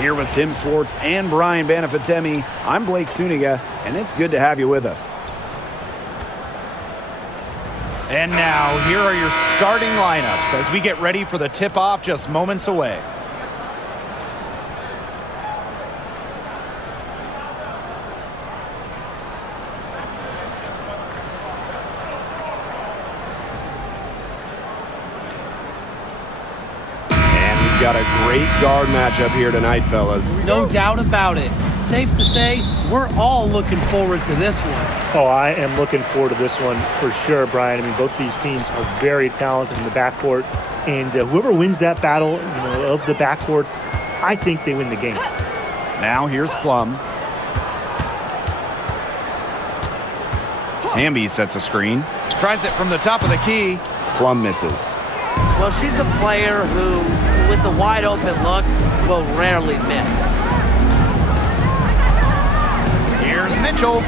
Here with Tim Swartz and Brian Banafitemi, I'm Blake Suniga, and it's good to have you with us. And now, here are your starting lineups as we get ready for the tip-off just moments away. Got a great guard matchup here tonight, fellas. No doubt about it. Safe to say, we're all looking forward to this one. Oh, I am looking forward to this one for sure, Brian. I mean, both these teams are very talented in the backcourt, and whoever wins that battle, of the backcourts, I think they win the game. Now here's Plum. Hamby sets a screen. Tries it from the top of the key. Plum misses. Well, she's a player who, with a wide-open look, will rarely miss. Here's Mitchell.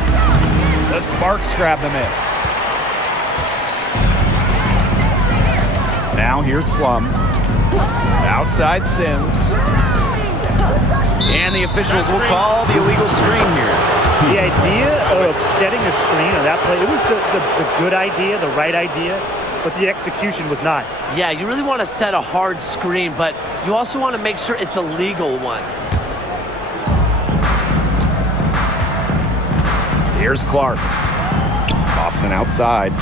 The Sparks grab the miss. Now here's Plum. Outside Sims. And the officials will call the illegal screen here. The idea of setting a screen on that play, it was the good idea, the right idea, but the execution was not. Yeah, you really want to set a hard screen, but you also want to make sure it's a legal one. Here's Clark. Boston outside.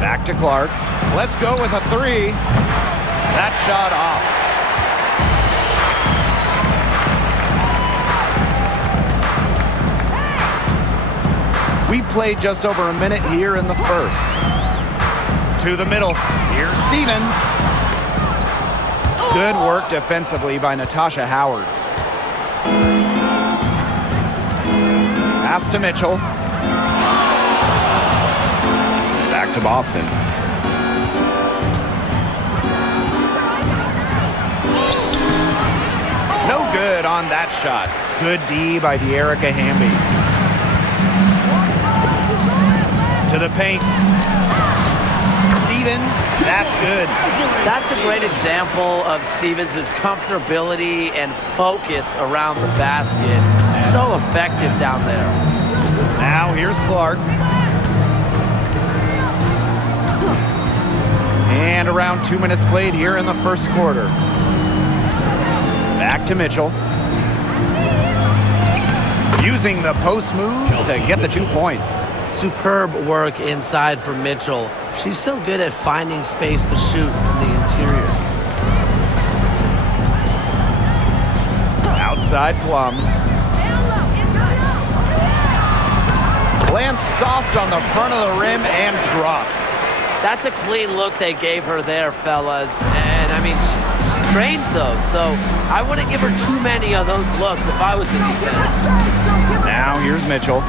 Back to Clark. Let's go with a three. That shot off. We played just over a minute here in the first. To the middle. Here's Stevens. Good work defensively by Natasha Howard. Pass to Mitchell. Back to Boston. No good on that shot. Good D by De'Erica Hamby. To the paint. Stevens, that's good. That's a great example of Stevens' comfortability and focus around the basket. So effective down there. Now here's Clark. And around 2 minutes played here in the first quarter. Back to Mitchell. Using the post moves to get the 2 points. Superb work inside for Mitchell. She's so good at finding space to shoot from the interior. Outside Plum. Lands soft on the front of the rim and drops. That's a clean look they gave her there, fellas. And, I mean, she trains those, so I wouldn't give her too many of those looks if I was in defense. Now here's Mitchell.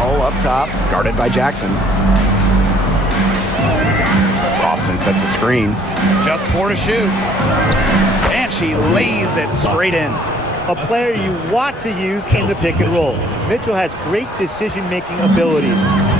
All up top, guarded by Jackson. Boston sets a screen. Just 4 to shoot. And she lays it straight in. A player you want to use in the pick and roll. Mitchell has great decision-making abilities.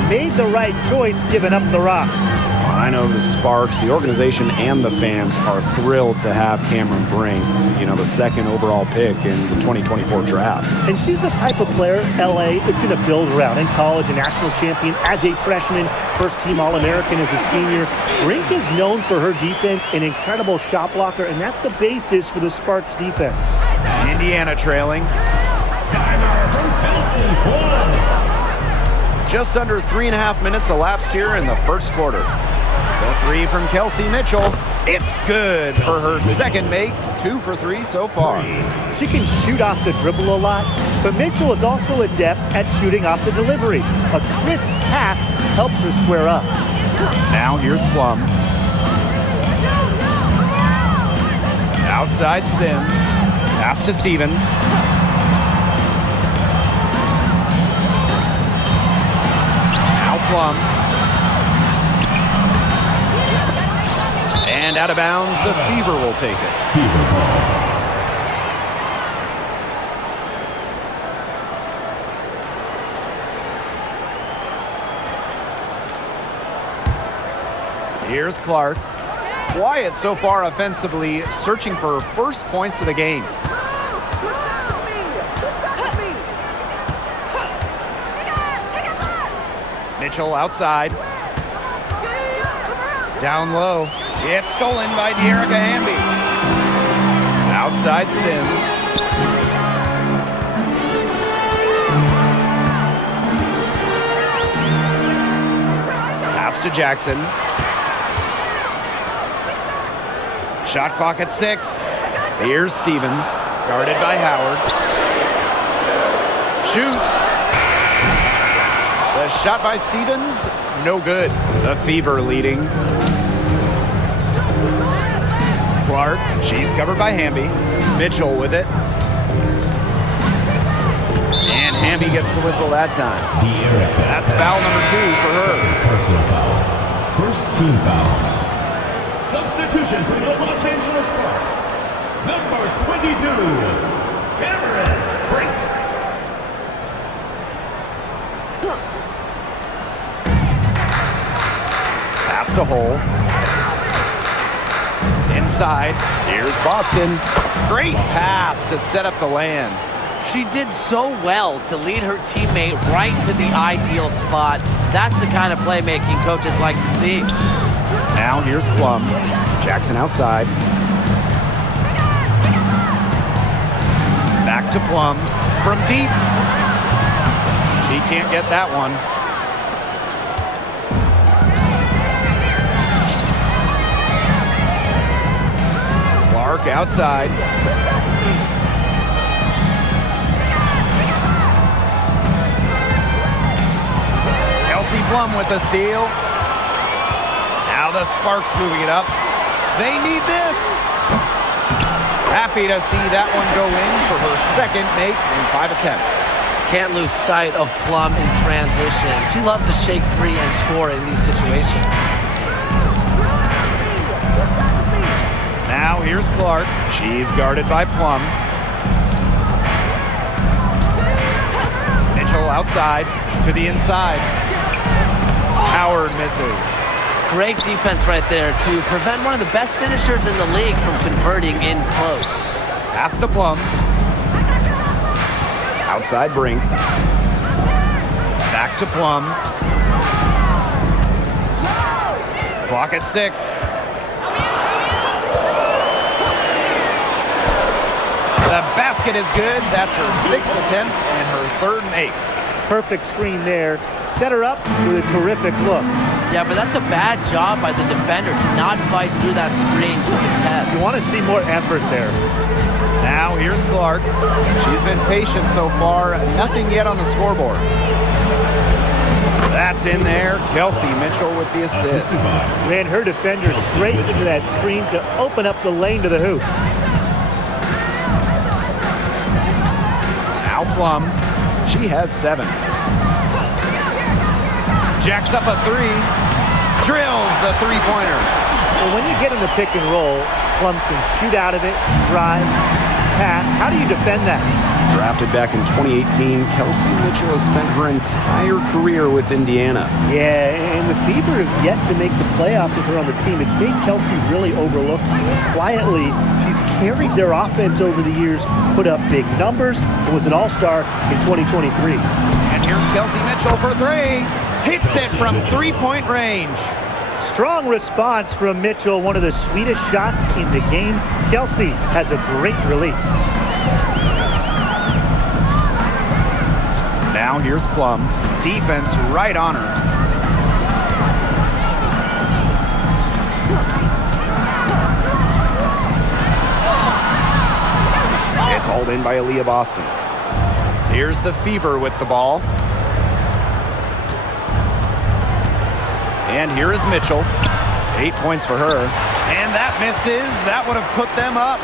Made the right choice giving up the rock. I know the Sparks, the organization, and the fans are thrilled to have Cameron Brink, the second overall pick in the 2024 draft. And she's the type of player LA is going to build around. In college, a national champion as a freshman, first-team All-American as a senior. Brink is known for her defense, an incredible shot blocker, and that's the basis for the Sparks defense. Indiana trailing. Just under 3.5 minutes elapsed here in the first quarter. The three from Kelsey Mitchell. It's good for her second make. 2 for 3 so far. She can shoot off the dribble a lot, but Mitchell is also adept at shooting off the delivery. A crisp pass helps her square up. Now here's Plum. Outside Sims. Pass to Stevens. Now Plum. And out of bounds, the Fever will take it. Here's Clark. Quiet so far offensively, searching for first points of the game. Mitchell outside. Down low. It's stolen by De'Erica Hamby. Outside Sims. Pass to Jackson. Shot clock at 6. Here's Stevens. Guarded by Howard. Shoots. The shot by Stevens, no good. The Fever leading. Clark, she's covered by Hamby. Mitchell with it. And Hamby gets the whistle that time. That's foul number 2 for her. Personal foul. First team foul. Substitution for the Los Angeles Sparks. Number 22, Cameron Brink. Pass to Hole. Inside. Here's Boston. Great pass to set up the land. She did so well to lead her teammate right to the ideal spot. That's the kind of playmaking coaches like to see. Now here's Plum. Jackson outside. Back to Plum. From deep. He can't get that one. Clark outside. Kelsey Plum with the steal. Now the Sparks moving it up. They need this. Happy to see that one go in for her second make in 5 attempts. Can't lose sight of Plum in transition. She loves to shake free and score in these situations. Now here's Clark. She's guarded by Plum. Mitchell outside to the inside. Howard misses. Great defense right there to prevent one of the best finishers in the league from converting in close. Pass to Plum. Outside Brink. Back to Plum. Clock at 6. The basket is good. That's her 6th attempt and her 3rd make. Perfect screen there. Set her up with a terrific look. Yeah, but that's a bad job by the defender to not fight through that screen to contest. You want to see more effort there. Now here's Clark. She's been patient so far. Nothing yet on the scoreboard. That's in there. Kelsey Mitchell with the assist. Ran her defender straight into that screen to open up the lane to the hoop. Now Plum. She has 7. Jacks up a 3. Drills the 3-pointer. Well, when you get in the pick and roll, Plum can shoot out of it, drive, pass. How do you defend that? Drafted back in 2018, Kelsey Mitchell has spent her entire career with Indiana. Yeah, and the Fever have yet to make the playoffs with her on the team. It's made Kelsey really overlooked. Quietly, she's carried their offense over the years, put up big numbers, and was an all-star in 2023. And here's Kelsey Mitchell for 3. Hits it from 3-point range. Strong response from Mitchell, one of the sweetest shots in the game. Kelsey has a great release. Now here's Plum. Defense right on her. It's hauled in by Aaliyah Boston. Here's the Fever with the ball. And here is Mitchell. 8 points for her. And that misses. That would have put them up.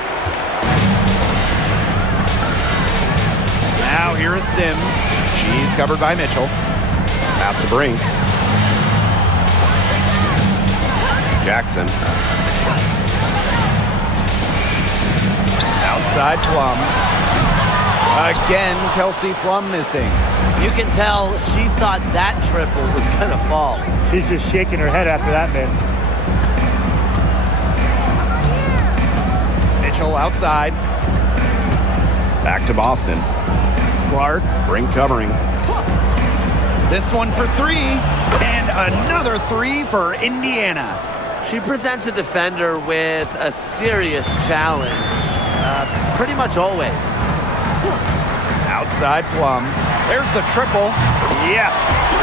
Now here is Sims. She's covered by Mitchell. Pass to Brink. Jackson. Outside Plum. Again, Kelsey Plum missing. You can tell she thought that triple was going to fall. She's just shaking her head after that miss. Mitchell outside. Back to Boston. Clark. Brink covering. This one for three. And another three for Indiana. She presents a defender with a serious challenge, pretty much always. Outside Plum. There's the triple. Yes.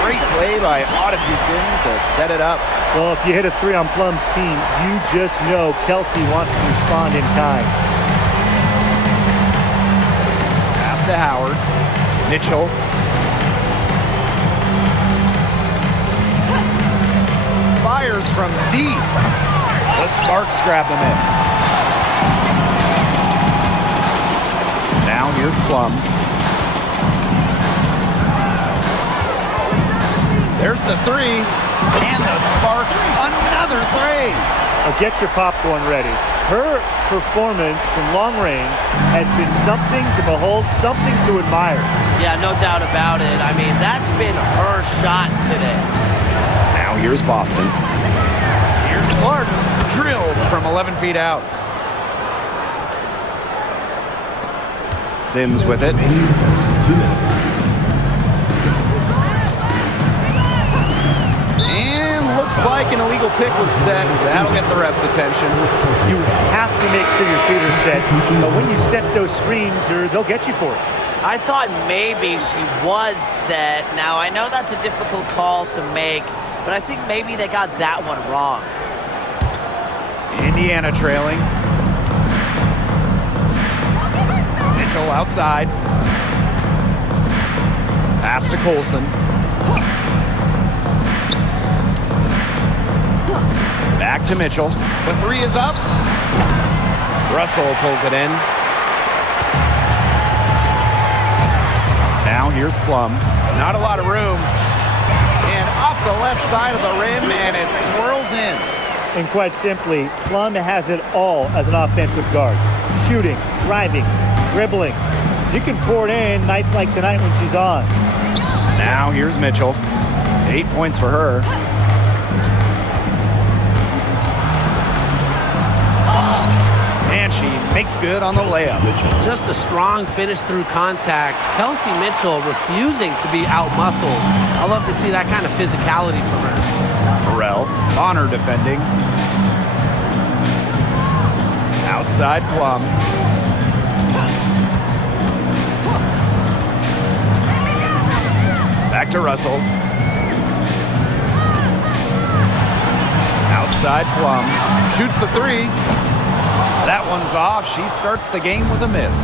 Great play by Odyssey Sims to set it up. Well, if you hit a three on Plum's team, you just know Kelsey wants to respond in kind. Pass to Howard. Mitchell. Fires from deep. The Sparks grab the miss. Now here's Plum. There's the three. And the Sparks, another three. Now get your popcorn ready. Her performance from long range has been something to behold, something to admire. Yeah, no doubt about it. I mean, that's been her shot today. Now here's Boston. Here's Clark, drilled from 11 feet out. Sims with it. And looks like an illegal pick was set. That'll get the ref's attention. You have to make sure your feet are set. But when you set those screens, they'll get you for it. I thought maybe she was set. Now, I know that's a difficult call to make, but I think maybe they got that one wrong. Indiana trailing. Mitchell outside. Pass to Colson. Back to Mitchell. The three is up. Russell pulls it in. Now here's Plum. Not a lot of room. And off the left side of the rim, and it swirls in. And quite simply, Plum has it all as an offensive guard. Shooting, driving, dribbling. You can pour it in nights like tonight when she's on. Now here's Mitchell. 8 points for her. And she makes good on the layup. Just a strong finish through contact. Kelsey Mitchell refusing to be out-muscled. I love to see that kind of physicality from her. Burrell, Bonner defending. Outside Plum. Back to Russell. Outside Plum. Shoots the three. That one's off. She starts the game with a miss.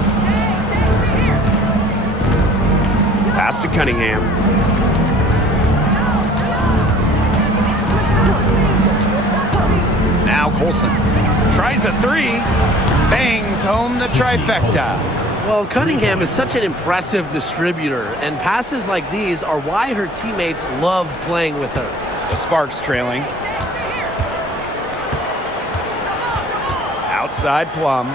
Pass to Cunningham. Now Colson tries a three. Bangs home the trifecta. Well, Cunningham is such an impressive distributor, and passes like these are why her teammates love playing with her. The Sparks trailing. Outside Plum.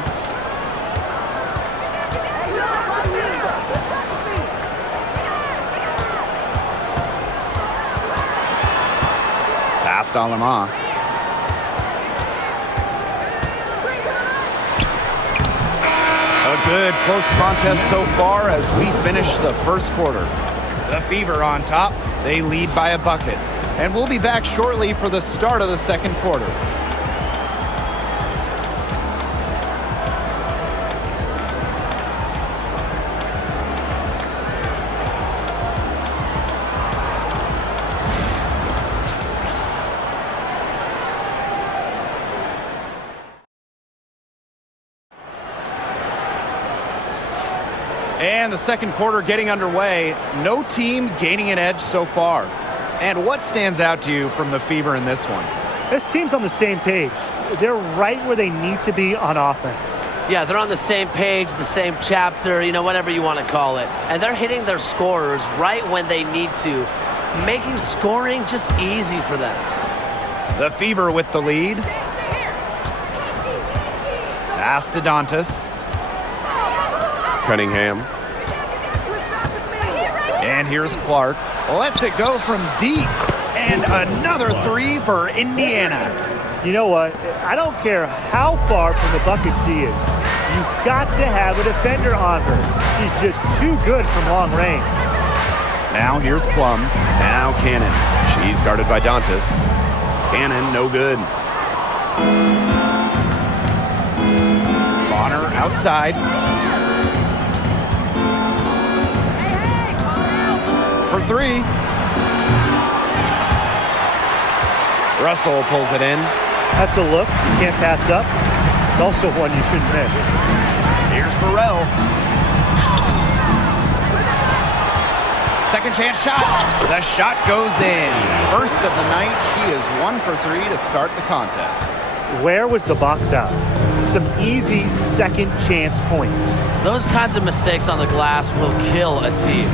Pass to Alama. A good close contest so far as we finish the first quarter. The Fever on top. They lead by a bucket. And we'll be back shortly for the start of the second quarter. And the second quarter getting underway. No team gaining an edge so far. And what stands out to you from the Fever in this one? This team's on the same page. They're right where they need to be on offense. Yeah, they're on the same page, the same chapter, whatever you want to call it. And they're hitting their scorers right when they need to, making scoring just easy for them. The Fever with the lead. Pass to Dantas. Cunningham. And here's Clark. Lets it go from deep. And another three for Indiana. You know what? I don't care how far from the bucket she is. You've got to have a defender on her. She's just too good from long range. Now here's Plum. Now Cannon. She's guarded by Dantas. Cannon, no good. Bonner outside. For three. Russell pulls it in. That's a look you can't pass up. It's also one you shouldn't miss. Here's Burrell. Second chance shot. The shot goes in. First of the night. She is 1 for 3 to start the contest. Where was the box out? Some easy second chance points. Those kinds of mistakes on the glass will kill a team.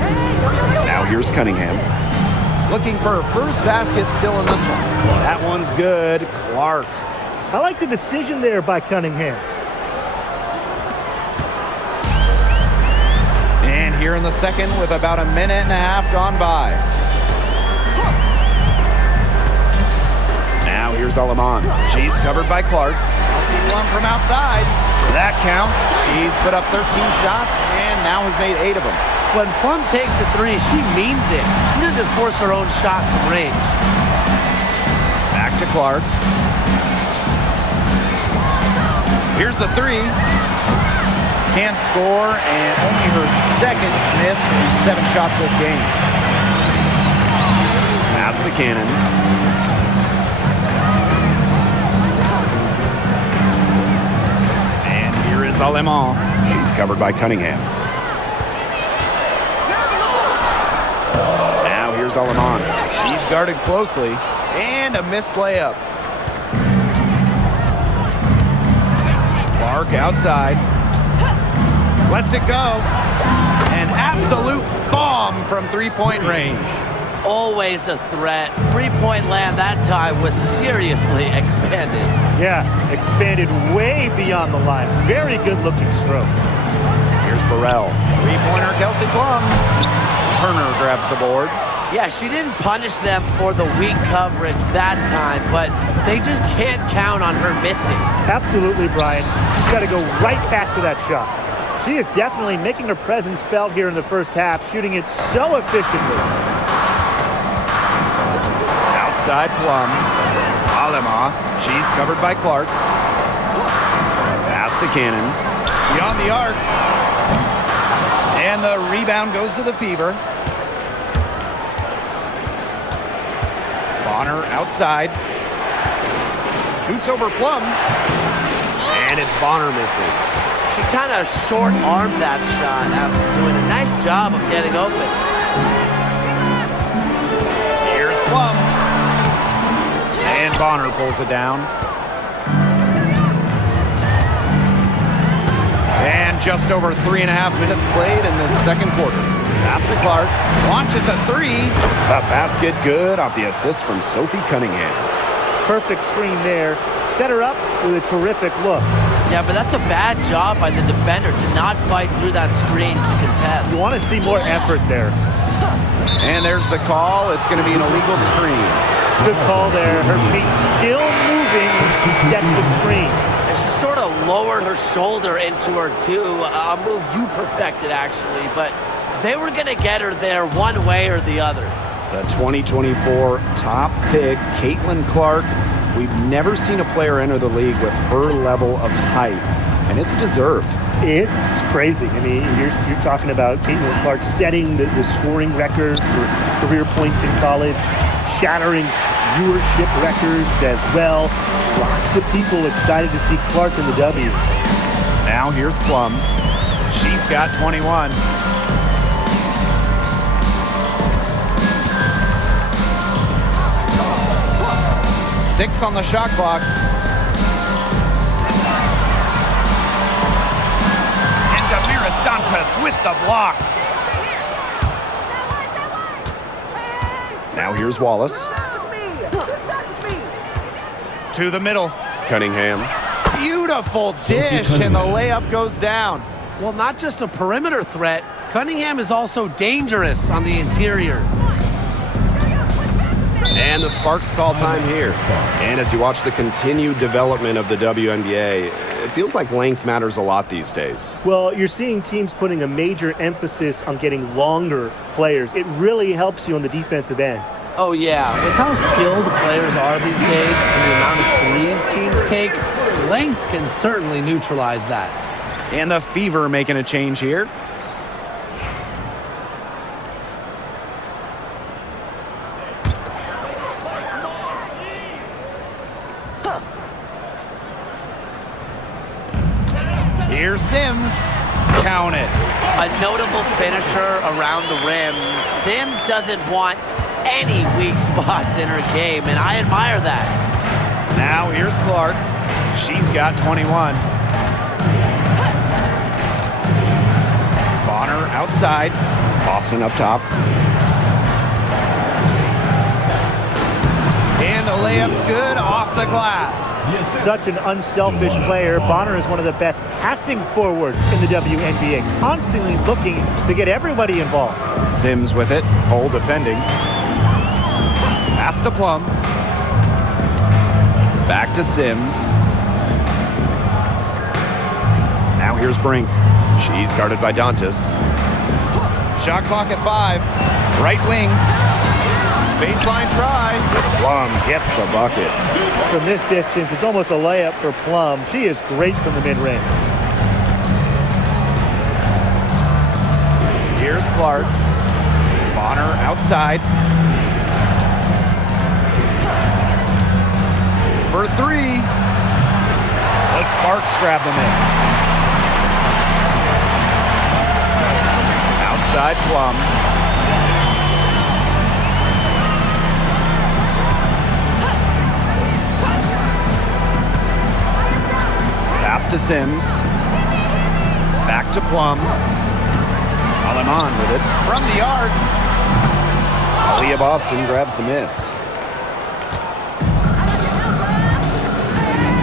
Now here's Cunningham. Looking for her first basket still in this one. That one's good. Clark. I like the decision there by Cunningham. And here in the second with about a minute and a half gone by. Now here's Aleman. She's covered by Clark. I'll see Plum from outside. That counts. She's put up 13 shots and now has made 8 of them. When Plum takes a three, she means it. She doesn't force her own shot from range. Back to Clark. Here's the three. Can't score, and only her second miss in 7 shots this game. Pass to Cannon. And here is Aleman. She's covered by Cunningham. Now here's Aleman. She's guarded closely, and a missed layup. Clark outside. Lets it go. An absolute bomb from three-point range. Always a threat. Three-point land that time was seriously expanded. Yeah, expanded way beyond the line. Very good-looking stroke. Here's Burrell. Three-pointer Kelsey Plum. Turner grabs the board. Yeah, she didn't punish them for the weak coverage that time, but they just can't count on her missing. Absolutely, Brian. She's got to go right back to that shot. She is definitely making her presence felt here in the first half, shooting it so efficiently. Outside Plum. Alema. She's covered by Clark. Pass to Cannon. Beyond the arc. And the rebound goes to the Fever. Bonner outside. Shoots over Plum. And it's Bonner missing. She kind of short-armed that shot after doing a nice job of getting open. Here's Plum. And Bonner pulls it down. And just over 3.5 minutes played in this second quarter. Pass to Clark. Launches a three. The basket good off the assist from Sophie Cunningham. Perfect screen there. Set her up with a terrific look. Yeah, but that's a bad job by the defender to not fight through that screen to contest. You want to see more effort there. And there's the call. It's going to be an illegal screen. Good call there. Her feet still moving when she set the screen. And she sort of lowered her shoulder into her, too. A move you perfected, actually. But they were going to get her there one way or the other. The 2024 top pick, Clark. We've never seen a player enter the league with her level of hype, and it's deserved. It's crazy. I mean, you're talking about Caitlin Clark setting the scoring record for career points in college, shattering viewership records as well. Lots of people excited to see Clark in the W. Now here's Plum. She's got 21. Six on the shot clock. And Damiris Dantas with the block. Now here's Wallace. To the middle. Cunningham. Beautiful dish, and the layup goes down. Well, not just a perimeter threat. Cunningham is also dangerous on the interior. And the Sparks call time here. And as you watch the continued development of the WNBA, It feels like length matters a lot these days. Well, you're seeing teams putting a major emphasis on getting longer players. It really helps you on the defensive end. Oh, yeah. With how skilled players are these days and the amount of threes teams take, length can certainly neutralize that. And the Fever making a change here. Here's Sims. Count it. A notable finisher around the rim. Sims doesn't want any weak spots in her game, and I admire that. Now here's Clark. She's got 21. Bonner outside. Boston up top. And the layup's good off the glass. Such an unselfish player. Bonner is one of the best passing forwards in the WNBA, constantly looking to get everybody involved. Sims with it. Hole defending. Pass to Plum. Back to Sims. Now here's Brink. She's guarded by Dantas. Shot clock at 5. Right wing. Baseline try. Plum gets the bucket. From this distance, it's almost a layup for Plum. She is great from the mid-range. Here's Clark. Bonner outside. For 3. The Sparks grab the miss. Outside Plum. Pass to Sims. Back to Plum. Aleman with it. From the arc. Aaliyah Boston grabs the miss.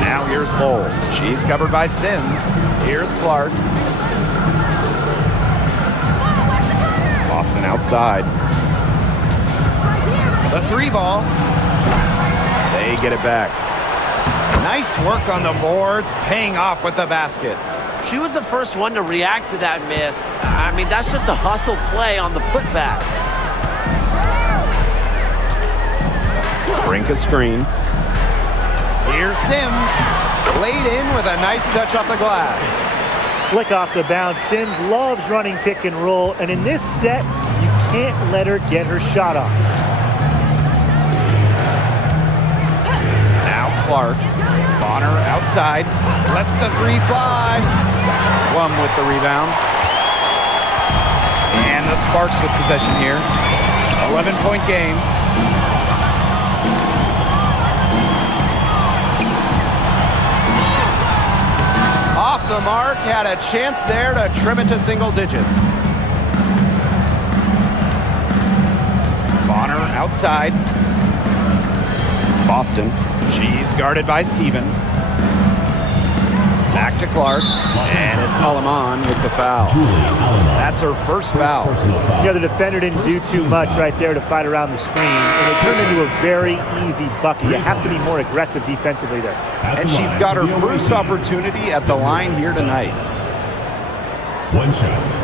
Now here's Hole. She's covered by Sims. Here's Clark. Boston outside. The 3 ball. They get it back. Nice work on the boards, paying off with the basket. She was the first one to react to that miss. I mean, that's just a hustle play on the putback. Brink a screen. Here's Sims. Laid in with a nice touch off the glass. Slick off the bounce. Sims loves running pick and roll, and in this set, you can't let her get her shot off. Now Clark. Bonner outside. Lets the 3 fly. Plum with the rebound. And the Sparks with possession here. 11-point game. Off the mark, had a chance there to trim it to single digits. Bonner outside. Boston. She's guarded by Stevens. Back to Clark. And it's Aleman with the foul. That's her first foul. Yeah, the defender didn't do too much right there to fight around the screen, and it turned into a very easy bucket. You have to be more aggressive defensively there. And she's got her first opportunity at the line here tonight. One shot.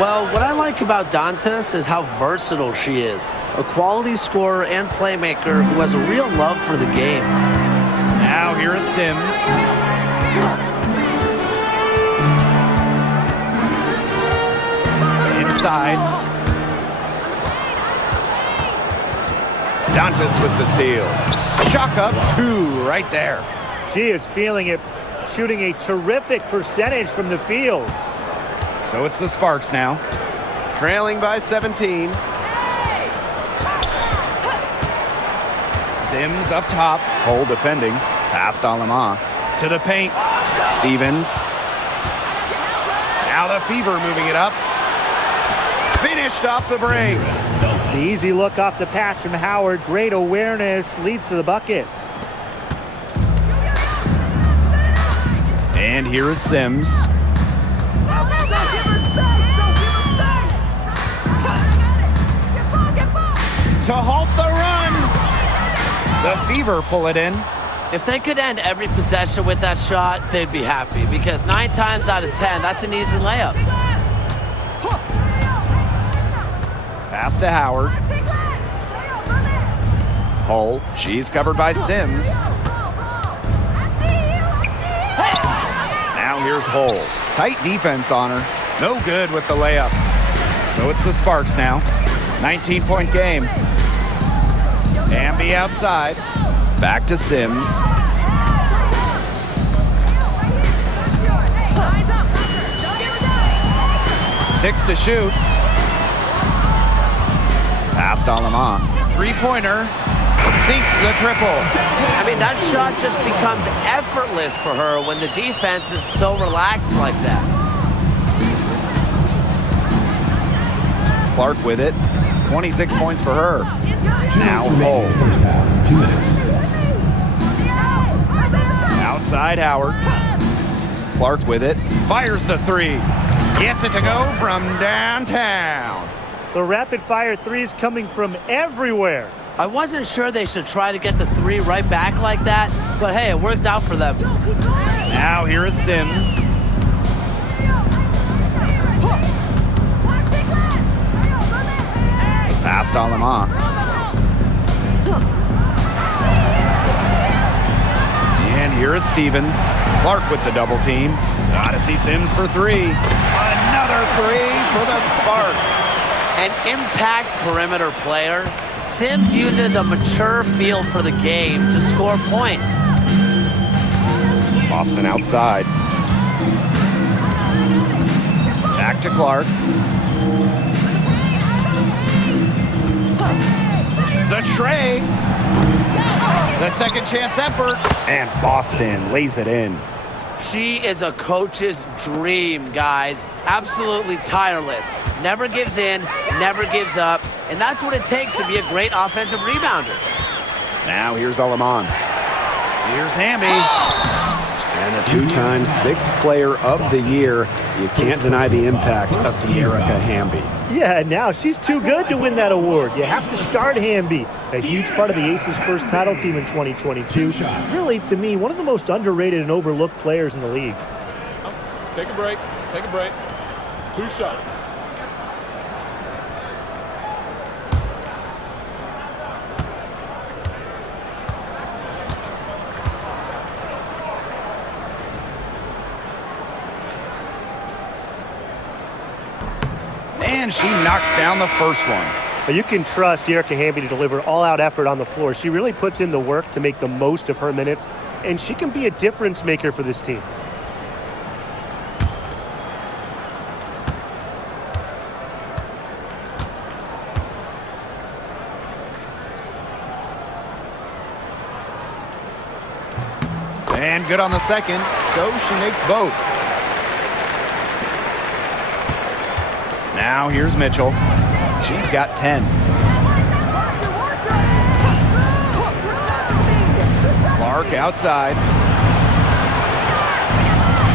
Well, what I like about Dantas is how versatile she is. A quality scorer and playmaker who has a real love for the game. Now here is Sims. Inside. Dantas with the steal. Chalk up 2 right there. She is feeling it, shooting a terrific percentage from the field. So it's the Sparks now. Trailing by 17. Sims up top. Hole defending. Past Alama. To the paint. Stevens. Now the Fever moving it up. Finished off the break. The easy look off the pass from Howard. Great awareness. Leads to the bucket. And here is Sims. To halt the run. The Fever pull it in. If they could end every possession with that shot, they'd be happy because 9 times out of 10, that's an easy layup. Pass to Howard. Hull, she's covered by Sims. Now here's Hull. Tight defense on her. No good with the layup. So it's the Sparks now. 19-point game. Amby outside. Back to Sims. Six to shoot. Pass to Alamont. Three-pointer. Sinks the triple. I mean, that shot just becomes effortless for her when the defense is so relaxed like that. Clark with it. 26 points for her. Now Hull. Hull. First half, 2 minutes. Outside Howard. Clark with it. Fires the three. Gets it to go from downtown. The rapid-fire threes coming from everywhere. I wasn't sure they should try to get the 3 right back like that, but hey, it worked out for them. Now here is Sims. Pass to Alamont. And here is Stevens. Clark with the double team. Gotta see Sims for 3. Another 3 for the Sparks. An impact perimeter player, Sims uses a mature feel for the game to score points. Boston outside. Back to Clark. The tray. The second chance effort. And Boston lays it in. She is a coach's dream, guys. Absolutely tireless. Never gives in, never gives up. And that's what it takes to be a great offensive rebounder. Now here's Alamont. Here's Hamby. And the 2-time sixth player of the year. You can't deny the impact of De'Erica Hamby. Yeah, now she's too good to win that award. You have to start Hamby. A huge part of the Aces' first title team in 2022. Really, to me, one of the most underrated and overlooked players in the league. Take a break. Take a break. 2 shots. And she knocks down the first one. But you can trust De'Erica Hamby to deliver all-out effort on the floor. She really puts in the work to make the most of her minutes, and she can be a difference maker for this team. And good on the second, so she makes both. Now here's Mitchell. She's got 10. Clark outside.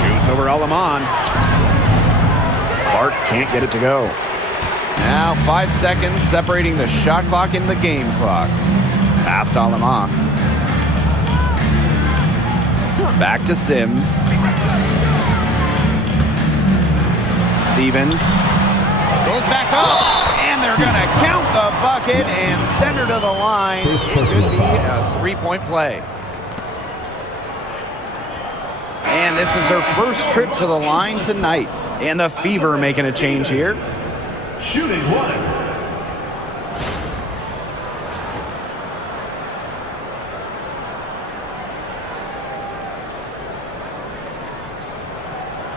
Shoots over Alamont. Clark can't get it to go. Now 5 seconds separating the shot clock and the game clock. Past Alamont. Back to Sims. Stevens. Goes back up, and they're going to count the bucket and send her to the line. It could be a 3-point play. And this is her first trip to the line tonight. And the Fever making a change here. Shooting 1.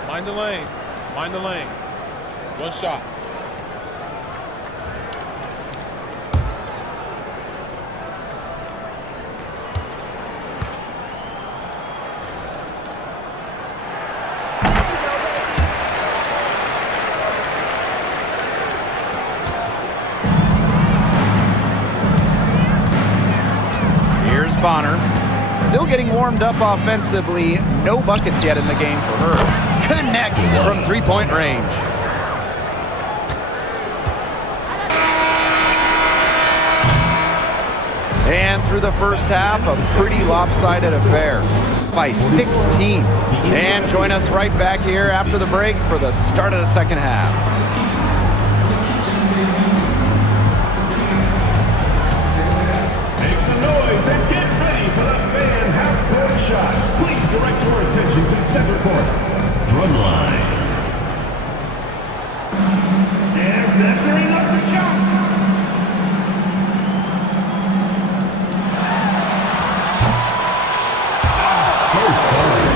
Mind the lanes. Mind the lanes. 1 shot. Here's Bonner. Still getting warmed up offensively. No buckets yet in the game for her. Connects from three-point range. And through the first half, a pretty lopsided affair by 16. And join us right back here after the break for the start of the second half. Make some noise and get ready for the fan half-court shot. Please direct your attention to center court. Drumline. They're measuring up the shot. So sorry.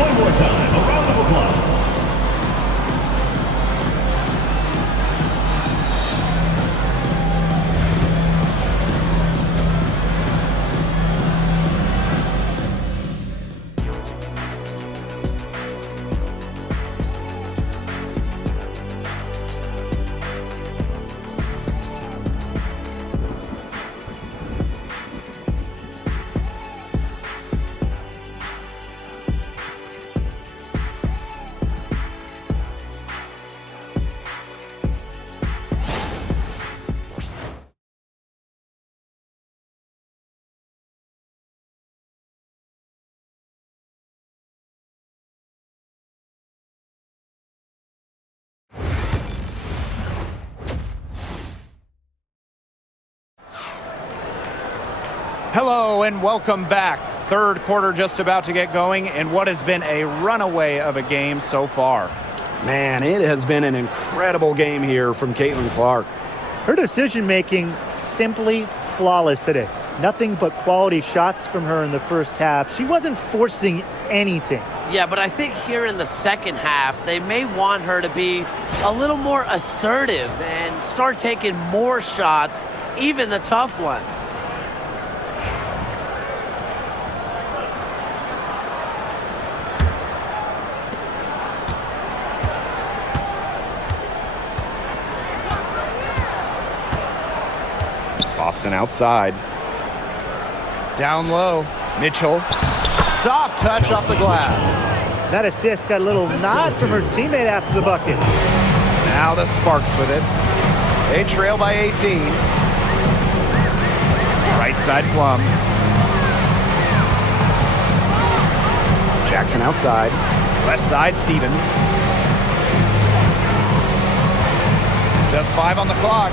One more time, a round of applause. Hello and welcome back. Third quarter just about to get going in what has been a runaway of a game so far. Man, it has been an incredible game here from Caitlin-Clark. Her decision-making simply flawless today. Nothing but quality shots from her in the first half. She wasn't forcing anything. Yeah, but I think here in the second half, they may want her to be a little more assertive and start taking more shots, even the tough ones. Boston outside. Down low. Mitchell. Soft touch off the glass. That assist got a little nod from her teammate after the bucket. Now the Sparks with it. They trail by 18. Right side Plum. Jackson outside. Left side Stevens. Just 5 on the clock.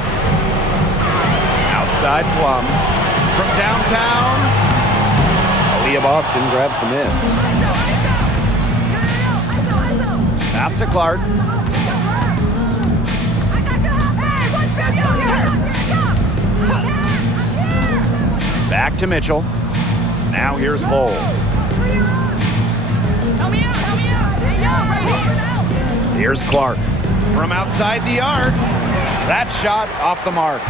Outside Plum. From downtown. Aaliyah Boston grabs the miss. Pass to Clark. Back to Mitchell. Now here's Hull. Here's Clark. From outside the arc. That shot off the mark.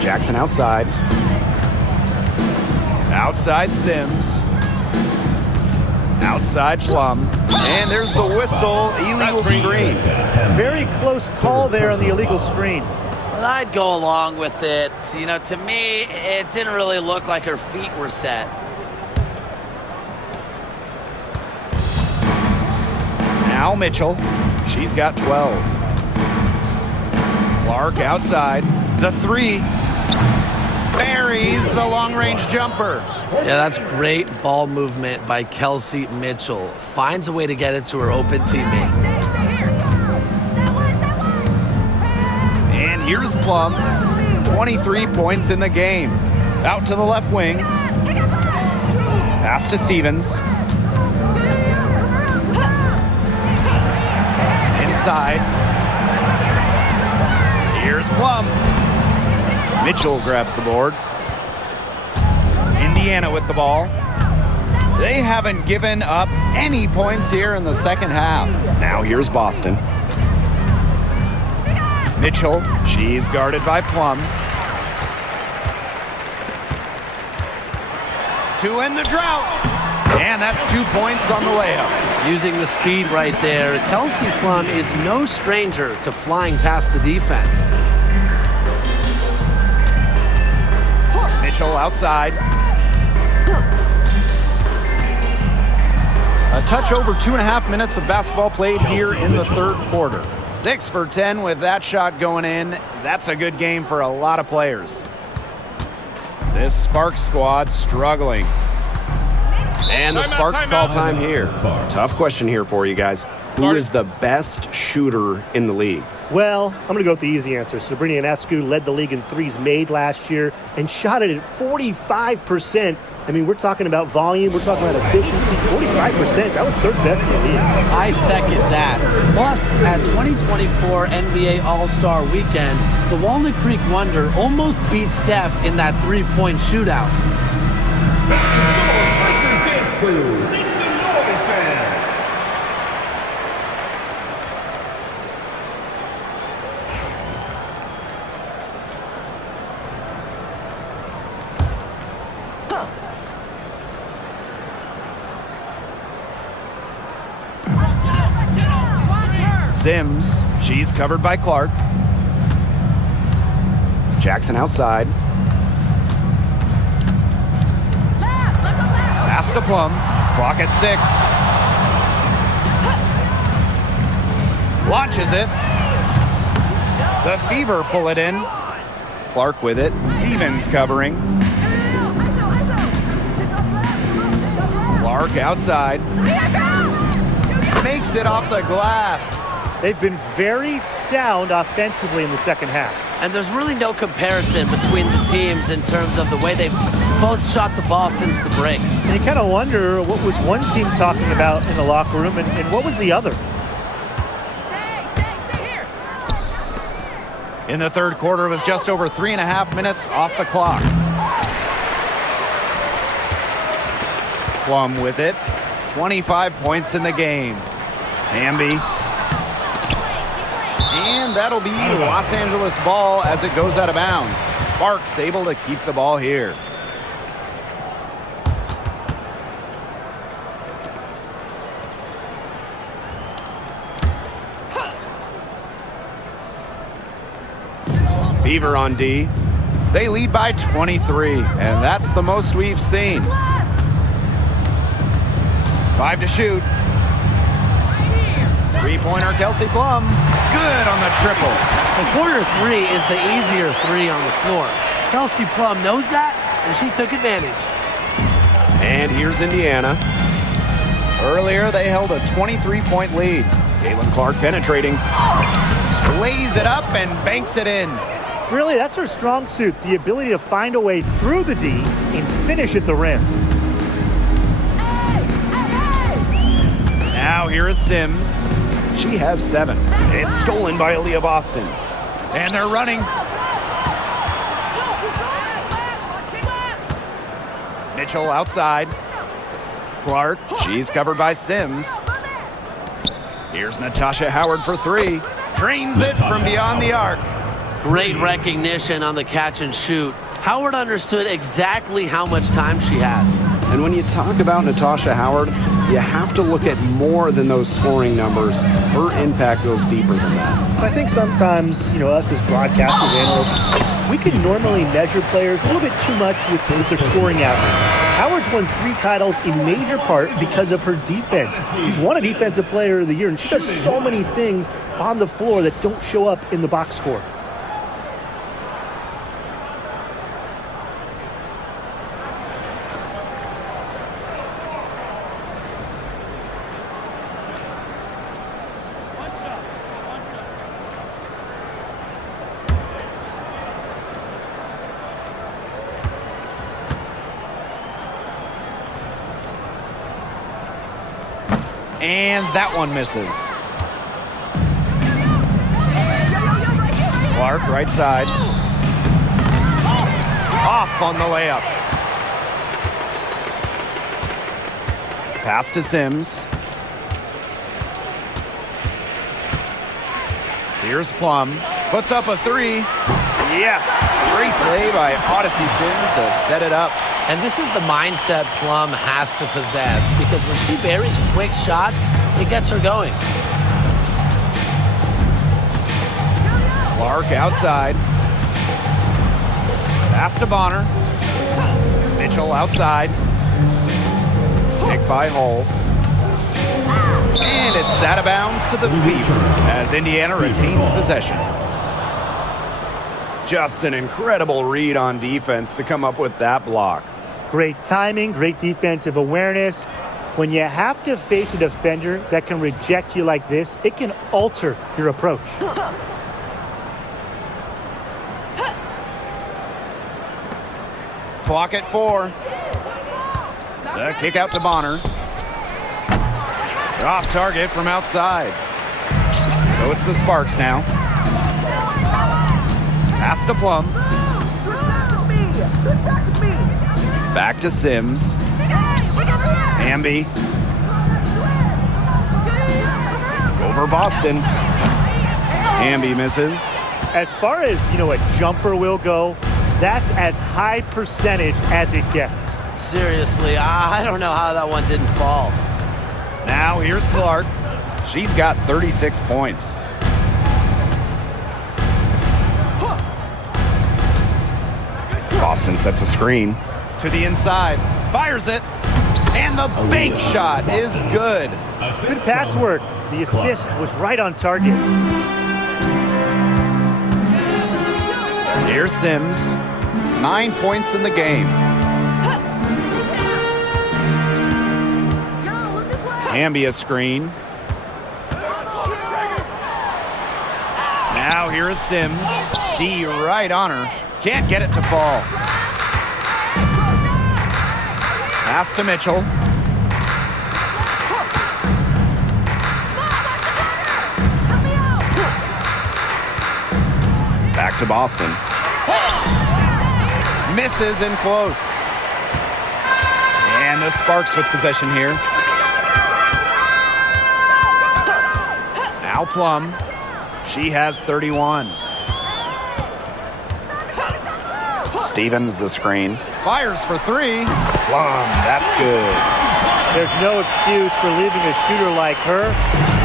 Jackson outside. Outside Sims. Outside Plum. And there's the whistle. Illegal screen. Very close call there on the illegal screen. But I'd go along with it. You know, to me, it didn't really look like her feet were set. Now Mitchell. She's got 12. Clark outside. The 3. Buries the long-range jumper. Yeah, that's great ball movement by Kelsey Mitchell. Finds a way to get it to her open teammate. And here's Plum. 23 points in the game. Out to the left wing. Pass to Stevens. Inside. Here's Plum. Mitchell grabs the board. Indiana with the ball. They haven't given up any points here in the second half. Now here's Boston. Mitchell, she's guarded by Plum. To end the drought. And that's 2 points on the layup. Using the speed right there, Kelsey Plum is no stranger to flying past the defense. Mitchell outside. A touch over 2.5 minutes of basketball played here in the third quarter. 6 for 10 with that shot going in. That's a good game for a lot of players. This Sparks squad struggling. And the Sparks call time here. Tough question here for you guys. Who is the best shooter in the league? Well, I'm going to go with the easy answer. Sabrina Ionescu led the league in threes made last year and shot it at 45%. I mean, we're talking about volume. We're talking about efficiency. 45%. That was third best in the league. I second that. Plus, at 2024 NBA All-Star Weekend, the Walnut Creek Wonder almost beat Steph in that three-point shootout. Sims, she's covered by Clark. Jackson outside. Pass to Plum. Clock at 6. Launches it. The Fever pull it in. Clark with it. Stevens covering. Clark outside. Makes it off the glass. They've been very sound offensively in the second half. And there's really no comparison between the teams in terms of the way they've both shot the ball since the break. And you kind of wonder what was one team talking about in the locker room and what was the other? In the third quarter with just over 3.5 minutes off the clock. Plum with it. 25 points in the game. Hamby. And that'll be Los Angeles ball as it goes out of bounds. Sparks able to keep the ball here. Fever on D. They lead by 23, and that's the most we've seen. 5 to shoot. Three-pointer, Kelsey Plum. Good on the triple. The corner three is the easier three on the floor. Kelsey Plum knows that, and she took advantage. And here's Indiana. Earlier, they held a 23-point lead. Caitlin Clark penetrating. Lays it up and banks it in. Really, that's her strong suit, the ability to find a way through the D and finish at the rim. Now here is Sims. She has 7. It's stolen by Aaliyah Boston. And they're running. Mitchell outside. Clark, she's covered by Sims. Here's Natasha Howard for 3. Drains it from beyond the arc. Great recognition on the catch and shoot. Howard understood exactly how much time she had. And when you talk about Natasha Howard, you have to look at more than those scoring numbers. Her impact goes deeper than that. I think sometimes, us as broadcasters, analysts, we can normally measure players a little bit too much with their scoring average. Howard's won 3 titles in major part because of her defense. She's won a Defensive Player of the Year, and she does so many things on the floor that don't show up in the box score. And that one misses. Clark, right side. Off on the layup. Pass to Sims. Here's Plum. Puts up a 3. Yes! Great play by Odyssey Sims to set it up. And this is the mindset Plum has to possess, because when she buries quick shots, it gets her going. Clark outside. Pass to Bonner. Mitchell outside. Pick by Hull. And it's out of bounds to the Fever as Indiana retains possession. Just an incredible read on defense to come up with that block. Great timing, great defensive awareness. When you have to face a defender that can reject you like this, it can alter your approach. Clock at 4. The kick out to Bonner. Off target from outside. So it's the Sparks now. Pass to Plum. Back to Sims. Hamby. Over Boston. Hamby misses. As far as, a jumper will go, that's as high percentage as it gets. Seriously, I don't know how that one didn't fall. Now here's Clark. She's got 36 points. Boston sets a screen. To the inside. Fires it. And the bank shot is good. Good pass work. The assist was right on target. Here's Sims. 9 points in the game. Hamby a screen. Now here is Sims. D right on her. Can't get it to fall. Pass to Mitchell. Back to Boston. Misses in close. And the Sparks with possession here. Now Plum. She has 31. Stevens the screen. Fires for 3. Plum, that's good. There's no excuse for leaving a shooter like her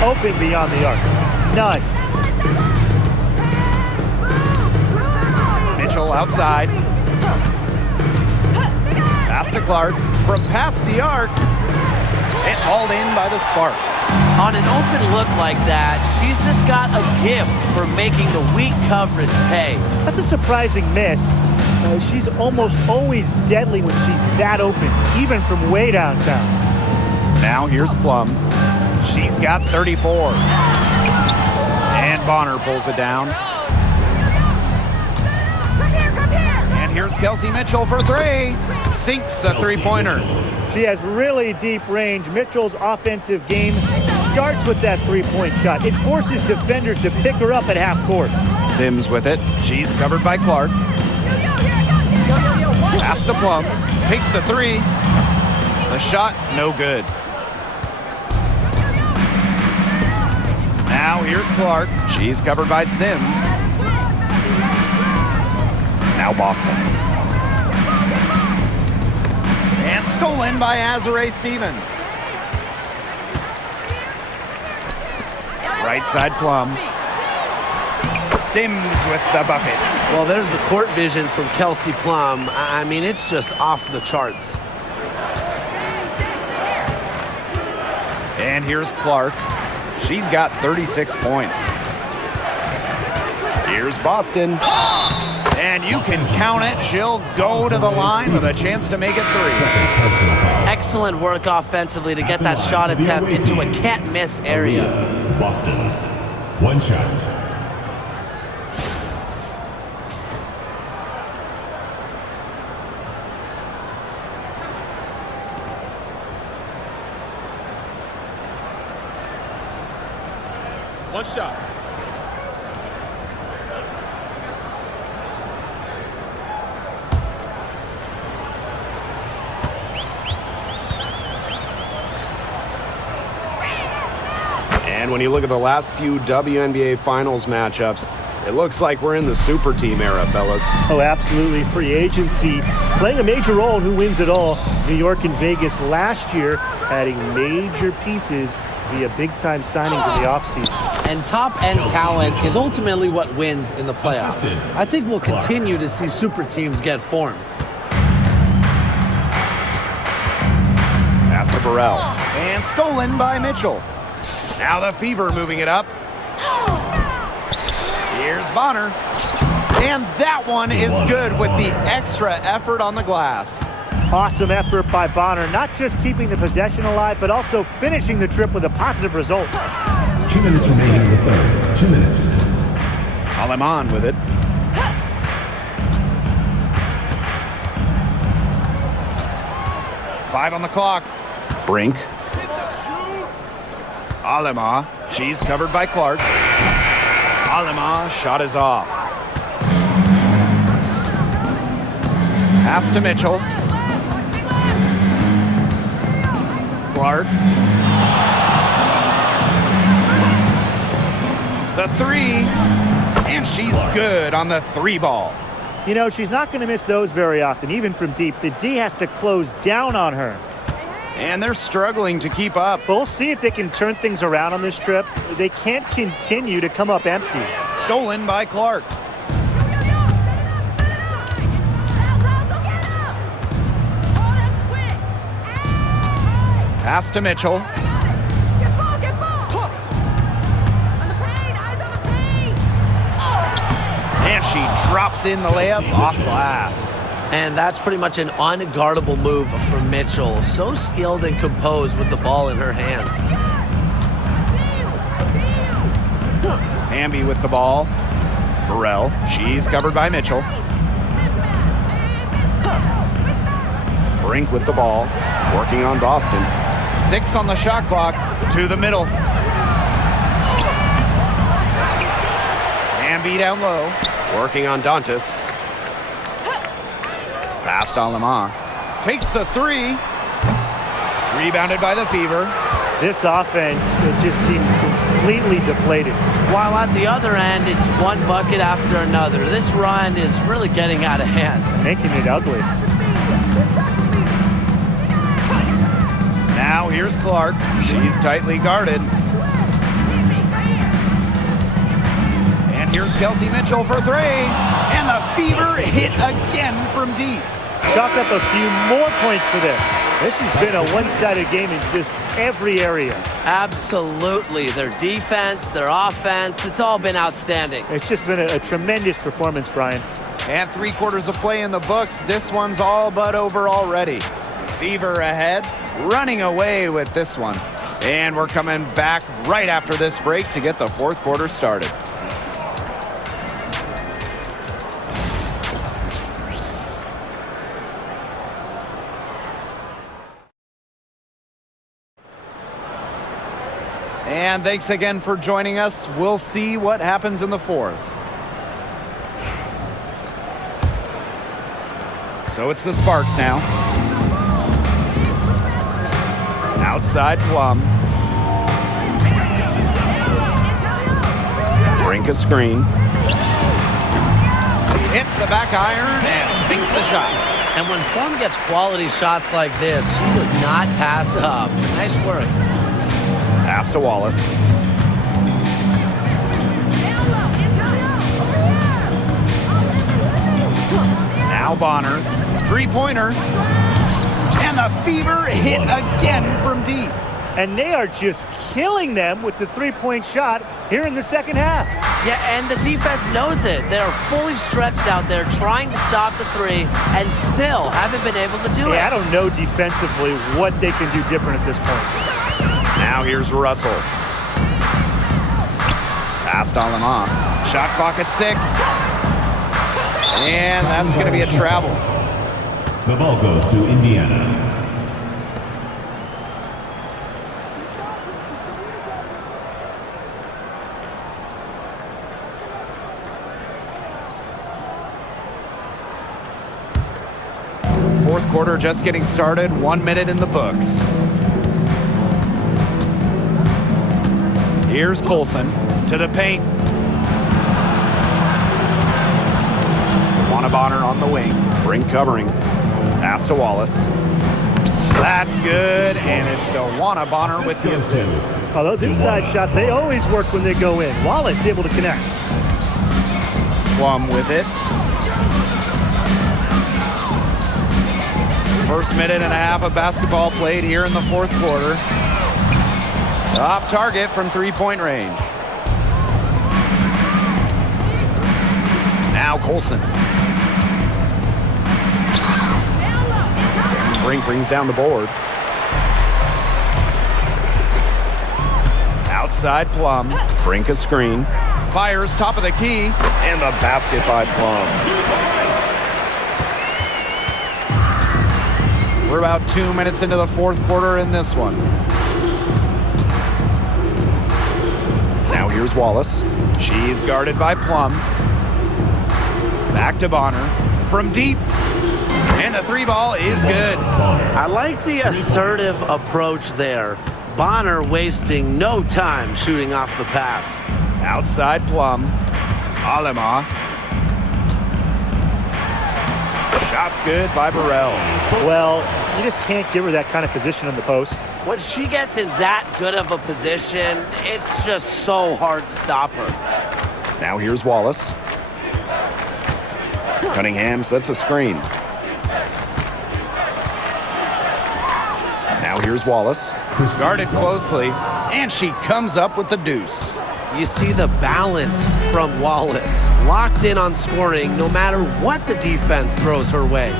open beyond the arc. None. Mitchell outside. Pass to Clark. From past the arc. It's hauled in by the Sparks. On an open look like that, she's just got a gift for making the weak coverage pay. That's a surprising miss. She's almost always deadly when she's that open, even from way downtown. Now here's Plum. She's got 34. And Bonner pulls it down. And here's Kelsey Mitchell for 3. Sinks the three-pointer. She has really deep range. Mitchell's offensive game starts with that three-point shot. It forces defenders to pick her up at half court. Sims with it. She's covered by Clark. Pass to Plum. Takes the 3. The shot, no good. Now here's Clark. She's covered by Sims. Now Boston. And stolen by Azare Stevens. Right side Plum. Sims with the bucket. Well, there's the court vision from Kelsey Plum. I mean, it's just off the charts. And here's Clark. She's got 36 points. Here's Boston. And you can count it. She'll go to the line with a chance to make it 3. Excellent work offensively to get that shot attempt into a can't-miss area. Boston, 1 shot. One shot. And when you look at the last few WNBA Finals matchups, it looks like we're in the super team era, fellas. Oh, absolutely. Free agency playing a major role in who wins it all. New York and Vegas last year adding major pieces via big-time signings in the offseason. And top-end talent is ultimately what wins in the playoffs. I think we'll continue to see super teams get formed. Burrell. And stolen by Mitchell. Now the Fever moving it up. Here's Bonner. And that one is good with the extra effort on the glass. Awesome effort by Bonner, not just keeping the possession alive, but also finishing the trip with a positive result. 2 minutes remaining in the third. 2 minutes. Aleman with it. Five on the clock. Brink. Alema. She's covered by Clark. Alema. Shot is off. Pass to Mitchell. Clark. The three. And she's good on the three ball. You know, she's not going to miss those very often, even from deep. The D has to close down on her. And they're struggling to keep up. But we'll see if they can turn things around on this trip. They can't continue to come up empty. Stolen by Clark. Pass to Mitchell. And she drops in the layup off glass. And that's pretty much an unguardable move from Mitchell. So skilled and composed with the ball in her hands. Hamby with the ball. Burrell. She's covered by Mitchell. Brink with the ball. Working on Boston. 6 on the shot clock. To the middle. Hamby down low. Working on Dantas. Pass to Alema. Takes the three. Rebounded by the Fever. This offense, it just seems completely deflated. While at the other end, it's one bucket after another. This run is really getting out of hand. Making it ugly. Now here's Clark. She's tightly guarded. And here's Kelsey Mitchell for three. And the Fever hit again from deep. Chalk up a few more points for them. This has been a one-sided game in just every area. Absolutely. Their defense, their offense, it's all been outstanding. It's just been a tremendous performance, Brian. And 3 quarters of play in the books. This one's all but over already. Fever ahead, running away with this one. And we're coming back right after this break to get the 4th quarter started. And thanks again for joining us. We'll see what happens in the 4th. So it's the Sparks now. Outside Plum. Brink a screen. Hits the back iron and sinks the shot. And when Plum gets quality shots like this, she does not pass up. Nice work. Pass to Wallace. Now Bonner. Three-pointer. And the Fever hit again from deep. And they are just killing them with the three-point shot here in the second half. Yeah, and the defense knows it. They're fully stretched out there trying to stop the three and still haven't been able to do it. I don't know defensively what they can do different at this point. Now here's Russell. Pass to Alema. Shot clock at 6. And that's going to be a travel. The ball goes to Indiana. Fourth quarter just getting started. 1 minute in the books. Here's Colson to the paint. Bonner on the wing. Brink covering. Pass to Wallace. That's good, and it's Dewana Bonner with the assist. Oh, those inside shots, they always work when they go in. Wallace able to connect. Plum with it. First minute and a half of basketball played here in the fourth quarter. Off target from three-point range. Now Colson. Brink brings down the board. Outside Plum. Brink a screen. Fires top of the key. And the basket by Plum. We're about 2 minutes into the fourth quarter in this one. Now here's Wallace. She's guarded by Plum. Back to Bonner. From deep. And the three ball is good. I like the assertive approach there. Bonner wasting no time shooting off the pass. Outside Plum. Alema. Shot's good by Burrell. Well, you just can't give her that kind of position on the post. When she gets in that good of a position, it's just so hard to stop her. Now here's Wallace. Cunningham sets a screen. Now here's Wallace. Guarded closely, and she comes up with the deuce. You see the balance from Wallace. Locked in on scoring no matter what the defense throws her way.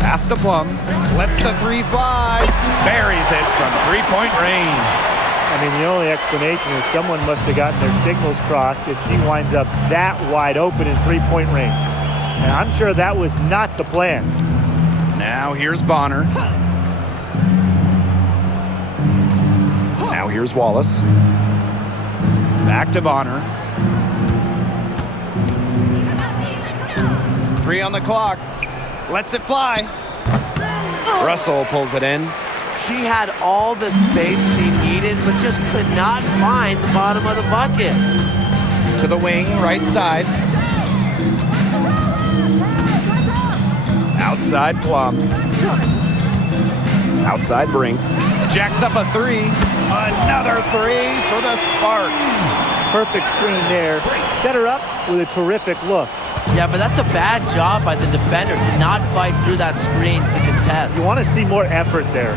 Pass to Plum. Lets the three fly. Buries it from three-point range. I mean, the only explanation is someone must have gotten their signals crossed if she winds up that wide open in three-point range. And I'm sure that was not the plan. Now here's Bonner. Now here's Wallace. Back to Bonner. 3 on the clock. Lets it fly. Russell pulls it in. She had all the space she needed, but just could not find the bottom of the bucket. To the wing, right side. Outside Plum. Outside Brink. Jacks up a three. Another three for the Sparks. Perfect screen there. Set her up with a terrific look. Yeah, but that's a bad job by the defender to not fight through that screen to contest. You want to see more effort there.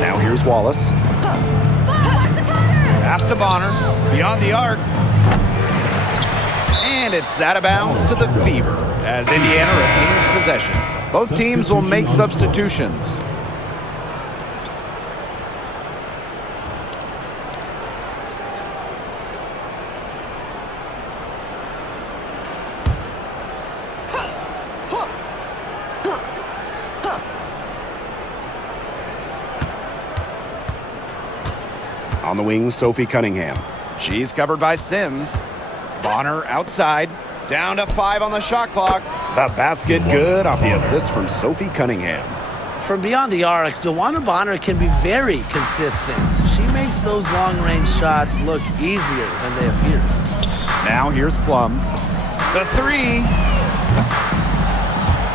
Now here's Wallace. Pass to Bonner. Beyond the arc. And it's out of bounds to the Fever as Indiana retains possession. Both teams will make substitutions. On the wing, Sophie Cunningham. She's covered by Sims. Bonner outside. Down to 5 on the shot clock. The basket good off the assist from Sophie Cunningham. From beyond the arc, DeWanna Bonner can be very consistent. She makes those long-range shots look easier than they appear. Now here's Plum. The three.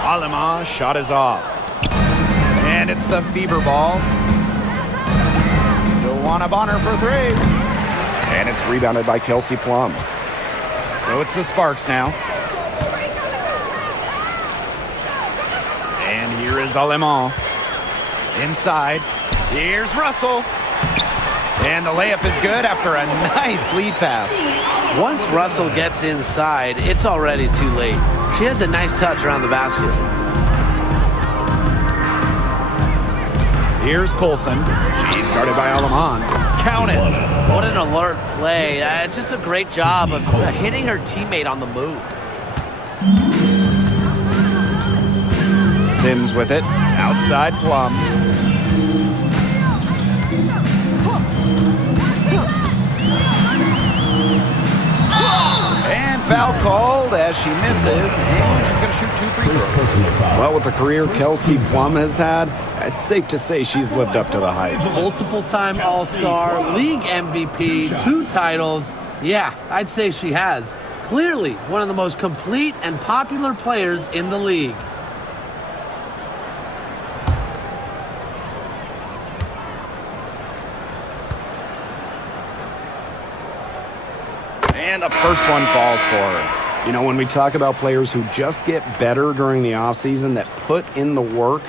Alema, shot is off. And it's the Fever ball. DeWanna Bonner for 3. And it's rebounded by Kelsey Plum. So it's the Sparks now. And here is Alema. Inside. Here's Russell. And the layup is good after a nice lead pass. Once Russell gets inside, it's already too late. She has a nice touch around the basket. Here's Colson. She's guarded by Aleman. Count it. What an alert play. It's just a great job of hitting her teammate on the move. Sims with it. Outside Plum. And foul called as she misses. And she's going to shoot 2 free throws. Well, with the career Kelsey Plum has had, it's safe to say she's lived up to the hype. Multiple-time All-Star, league MVP, 2 titles. Yeah, I'd say she has. Clearly one of the most complete and popular players in the league. And the first one falls for her. You know, when we talk about players who just get better during the offseason, that put in the work,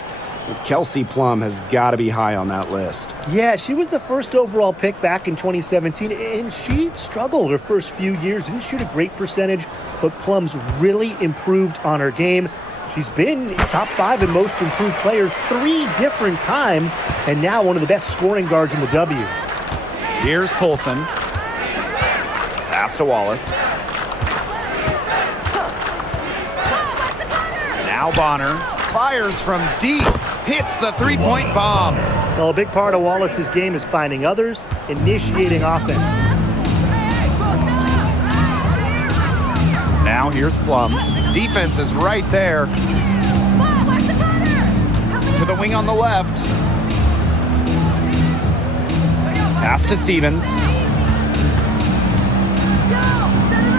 Kelsey Plum has got to be high on that list. Yeah, she was the first overall pick back in 2017, and she struggled her first few years. Didn't shoot a great percentage, but Plum's really improved on her game. She's been top 5 in most improved player 3 different times, and now one of the best scoring guards in the W. Here's Colson. Pass to Wallace. Now Bonner fires from deep. Hits the three-point bomb. Well, a big part of Wallace's game is finding others, initiating offense. Now here's Plum. Defense is right there. To the wing on the left. Pass to Stevens.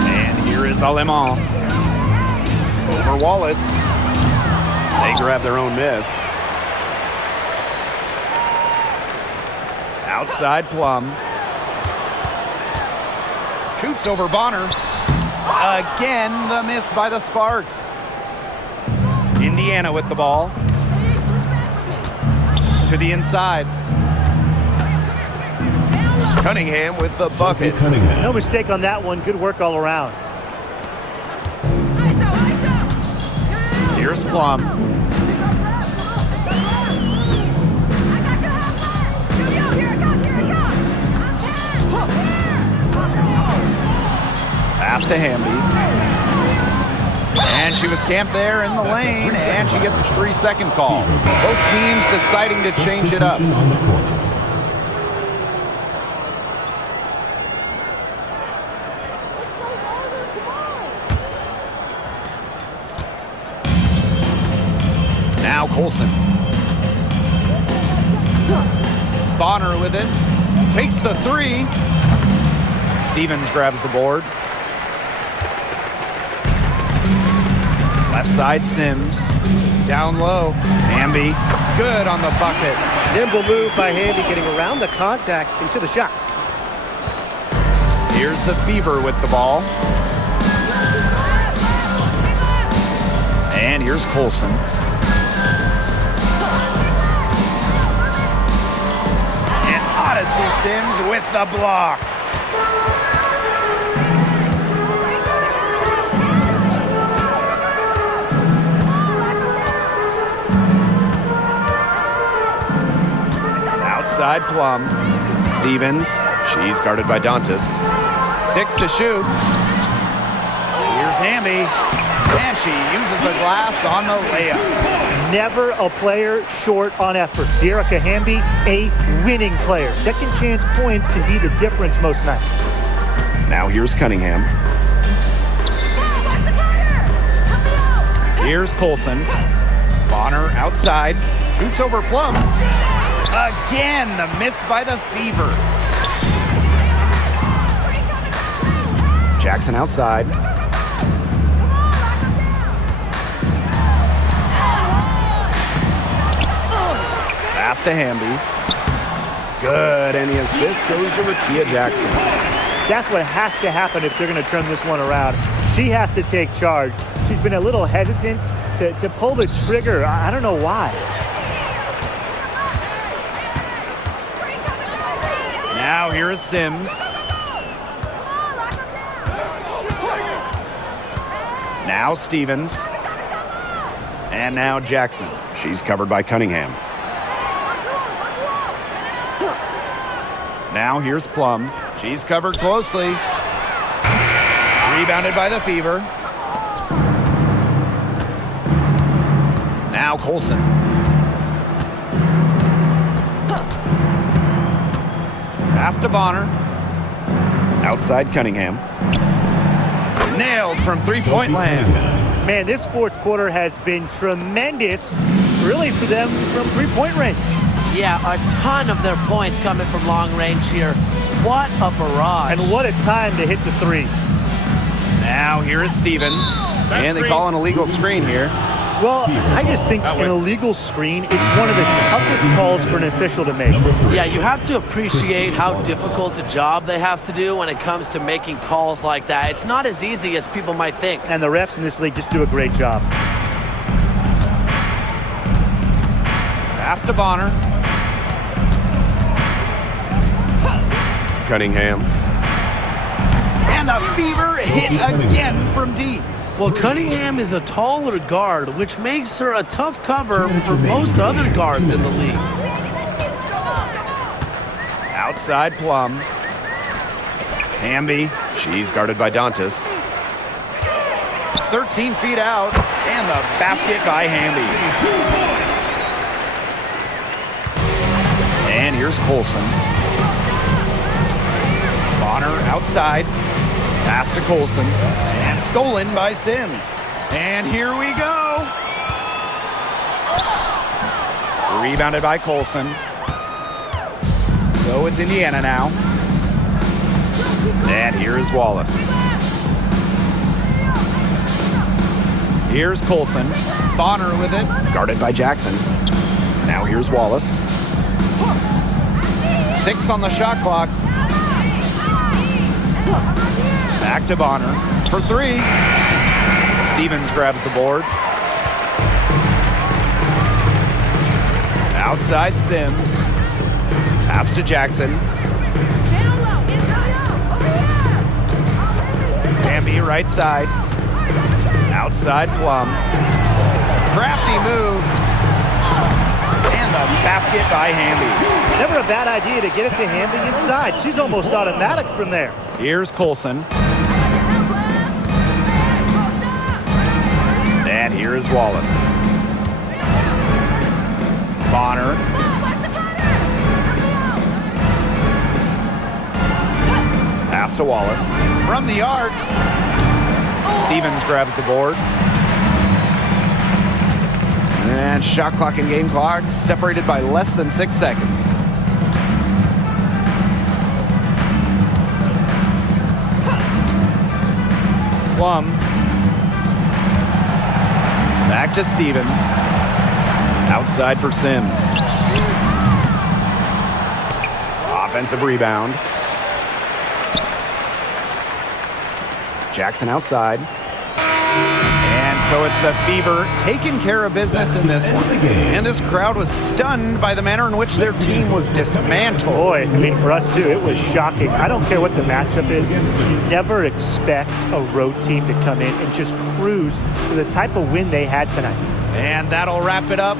And here is Alemán. Over Wallace. They grab their own miss. Outside Plum. Shoots over Bonner. Again, the miss by the Sparks. Indiana with the ball. To the inside. Cunningham with the bucket. No mistake on that one. Good work all around. Here's Plum. Pass to Hamby. And she was camped there in the lane, and she gets a 3-second call. Both teams deciding to change it up. Now Colson. Bonner with it. Takes the 3. Stevens grabs the board. Left side Sims. Down low. Hamby. Good on the bucket. Nimble move by Hamby, getting around the contact into the shot. Here's the Fever with the ball. And here's Colson. And Odyssey Sims with the block. Outside Plum. Stevens. She's guarded by Dantas. 6 to shoot. Here's Hamby. And she uses the glass on the layup. Never a player short on effort. Dearica Hamby, a winning player. Second chance points can be the difference most nights. Now here's Cunningham. Here's Colson. Bonner outside. Shoots over Plum. Again, the miss by the Fever. Jackson outside. Pass to Hamby. Good, and the assist goes to Rickea Jackson. That's what has to happen if they're going to turn this one around. She has to take charge. She's been a little hesitant to pull the trigger. I don't know why. Now here is Sims. Now Stevens. And now Jackson. She's covered by Cunningham. Now here's Plum. She's covered closely. Rebounded by the Fever. Now Colson. Pass to Bonner. Outside Cunningham. Nailed from three-point land. Man, this fourth quarter has been tremendous, really, for them from three-point range. Yeah, a ton of their points coming from long range here. What a barrage. And what a time to hit the three. Now here is Stevens. And they call an illegal screen here. Well, I just think an illegal screen, it's one of the toughest calls for an official to make. Yeah, you have to appreciate how difficult a job they have to do when it comes to making calls like that. It's not as easy as people might think. And the refs in this league just do a great job. Pass to Bonner. Cunningham. And the Fever hit again from deep. Well, Cunningham is a taller guard, which makes her a tough cover for most other guards in the league. Outside Plum. Hamby. She's guarded by Dantas. 13 feet out. And the basket by Hamby. And here's Colson. Bonner outside. Pass to Colson. And stolen by Sims. And here we go. Rebounded by Colson. So it's Indiana now. And here is Wallace. Here's Colson. Bonner with it. Guarded by Jackson. Now here's Wallace. 6 on the shot clock. Back to Bonner for 3. Stevens grabs the board. Outside Sims. Pass to Jackson. Hamby right side. Outside Plum. Crafty move. And the basket by Hamby. Never a bad idea to get it to Hamby inside. She's almost automatic from there. Here's Colson. And here is Wallace. Bonner. Pass to Wallace. From the arc. Stevens grabs the board. And shot clock and game clock separated by less than 6 seconds. Plum. Back to Stevens. Outside for Sims. Offensive rebound. Jackson outside. And so it's the Fever taking care of business in this one. And this crowd was stunned by the manner in which their team was dismantled. Boy, I mean, for us too, it was shocking. I don't care what the matchup is. You never expect a road team to come in and just cruise for the type of win they had tonight. And that'll wrap it up.